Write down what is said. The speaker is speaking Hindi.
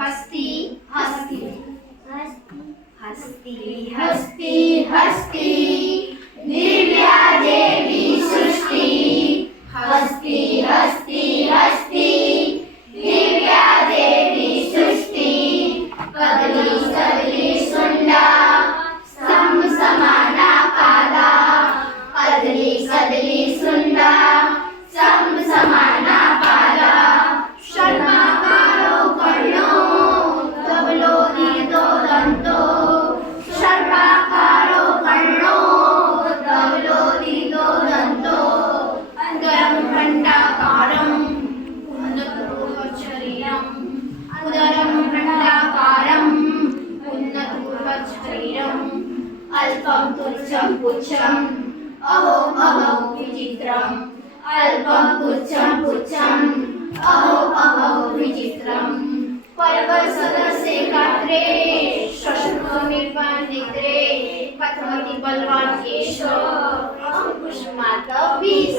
हस्ती हस्ती। हस्ती हस्ती हस्ती। दिव्या देवी सृष्टि। हस्ती हस्ती हस्ती। अल्पं तुच्छं पुच्छम् अहो अहो, विचित्रम्। अल्पं तुच्छं पुच्छम् अहो अहो, विचित्रम्। पर्वसदस्य गात्रे शशुकमिर्वाणिद्रे कथमति बलवान् केश बीज